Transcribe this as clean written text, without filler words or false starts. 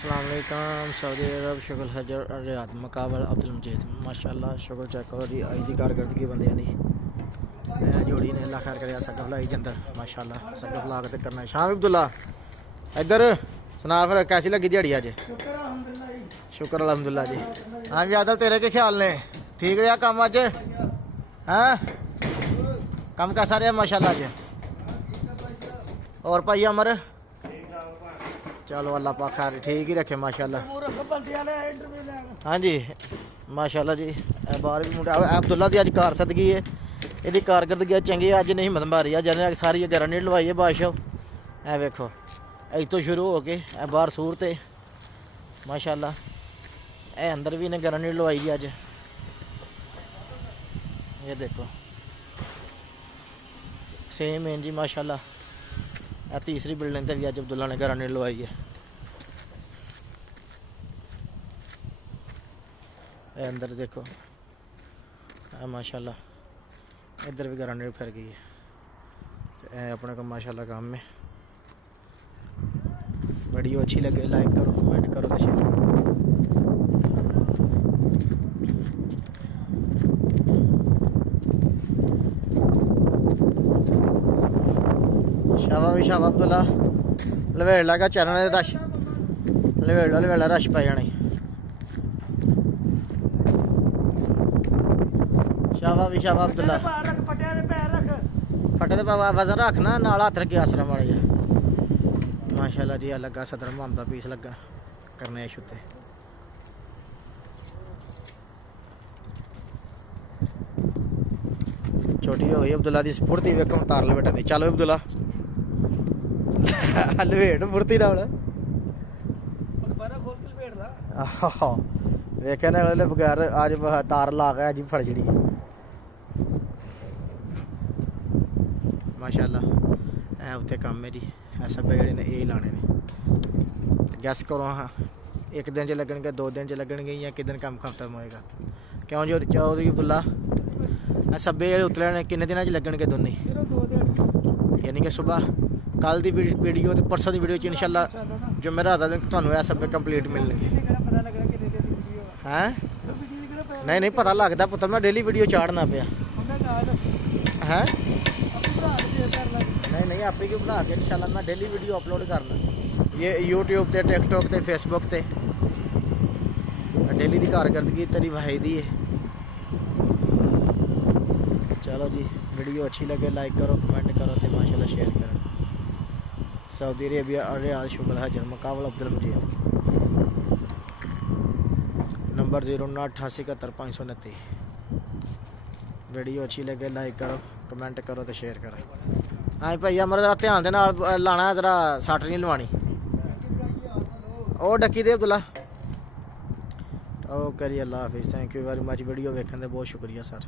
अस्सलामुअलैकुम। सऊदी अरब शुगल हजर रियाद मुकाबल अब्दुल मजीद माशाअल्लाह शुगल चेक करो जी। अज की कारकर्दगी बंदे दी जोड़ी ने अल्लाह खैर करे। सगफ लाई के अंदर माशाअल्लाह सगफ ला के करना। शाम अब्दुल्ला इधर सुना फिर कैसी लगी दिहाड़ी अज? शुक्र अलहमदुल्ला जी। हाँ जी आदल तेरे के ख्याल ने ठीक रहा कम अज? हैं कम कैसा रहा माशाअल्लाह अज? और भाई अमर चलो अल्लाह पाक खैर ठीक ही रखे माशाअल्लाह। हाँ जी माशाअल्लाह जी। बाहर भी मुंडा अब्दुल्ला की अज कार सदगी है। यदि कारकर्दगी चंगी अज नहीं हिम्मत मारी अज सारी गारंटी लवाई है बादशाह। ए वेखो इतो शुरू हो के बाहर सूरत माशाअल्लाह। ए अंदर भी इन्हें गारंटी लवाई है अज। ये देखो सेम है जी माशाअल्लाह। तीसरी बिल्डिंग से भी अज अब्दुल्ला ने गारंटी लवाई है। अंदर देखो माशाअल्लाह इधर भी गारंटी फिर गई है। अपने को माशाअल्लाह काम में वीडियो अच्छी लगे लाइक करो कमेंट करो तो शेयर करो। शाबा भी शाबा अब्दुल्ला लवेड़ लगा चरण रश लवेड़ा रश पै जाने। शाबा भी शाबा अब्दुल्ला फटे तो वजन रख ना नाल हथ रखे आसरा माड़ा जा माशाअल्लाह जी। लगा सदर मोहम्मद का पीस लगा करने छुते। छोटी हो गई अब्दुल्ला की फुर्ती वेखो तार लपेटन दी। चलो अब्दुल्ला लपेट फुर्ती ना वेखे ना बगैर अज तार ला के अज फड़ जड़ी माशाअल्लाह। है उत्थे कम है जी। सब जेडे ने यही लाने ने गैस करो। हाँ एक दिन च लगन 2 दिन च लगन या कि दिन कम खत्म होएगा क्यों जो चौधरी अब्दुल्ला सब्बे जेडे उतले ने किन्ने दिनों च लगन दोनों यानी कि सुबह कल की वीडियो तो परसों की वीडियो इंशाअल्लाह जुमेरात दिन थानू यह सब्बे कंप्लीट मिलने हैं। नहीं पता लगता पुत्र मैं डेली वीडियो चाड़ना पाया है। नहीं आप क्यों बना के इंशाल्लाह मैं डेली वीडियो अपलोड करना ये यूट्यूब ते टिकटॉक ते फेसबुक ते डेली की कारकर्दगी तेरी वहाई दी है। चलो जी वीडियो अच्छी लगे लाइक करो कमेंट करो तो माशाल्लाह शेयर करो। सऊदी अरेबिया रियाद शुगल हजर मुकाबला अब्दुल मजीद नंबर 0988715529। वीडियो अच्छी लगे लाइक करो कमेंट करो तो शेयर करो। हाँ भाई अमर ध्यान दे नाल लाना जरा सट नहीं लवानी ओ डकी दे अब्दुल्ला। ओके जी अल्लाह हाफिज़। Thank you very much video वेखने बहुत शुक्रिया सर।